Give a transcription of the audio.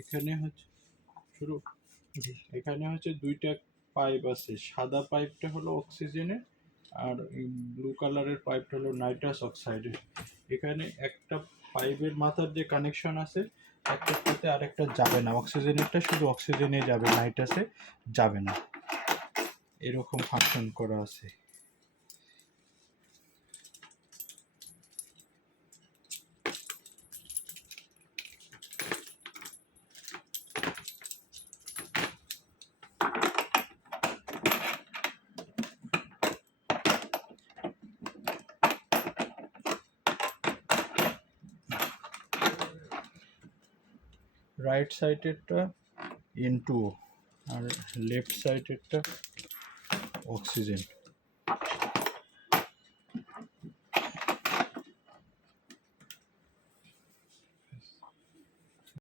এখানে হচ্ছে শুরু এখানে হচ্ছে দুইটা পাইপ আছে, সাদা পাইপটা হলো অক্সিজেনের আর ব্লু কালারের পাইপটা হলো নাইট্রাস অক্সাইডের। এখানে একটা পাইপের মাথার যে কানেকশন আছে একটার সাথে আরেকটা যাবে না, অক্সিজেনেরটা শুধু অক্সিজেনে যাবে, নাইট্রাসে যাবে না, এরকম ফাংশন করা আছে। রাইট সাইডেরটা N2O আর লেফট সাইডেরটা অক্সিজেন।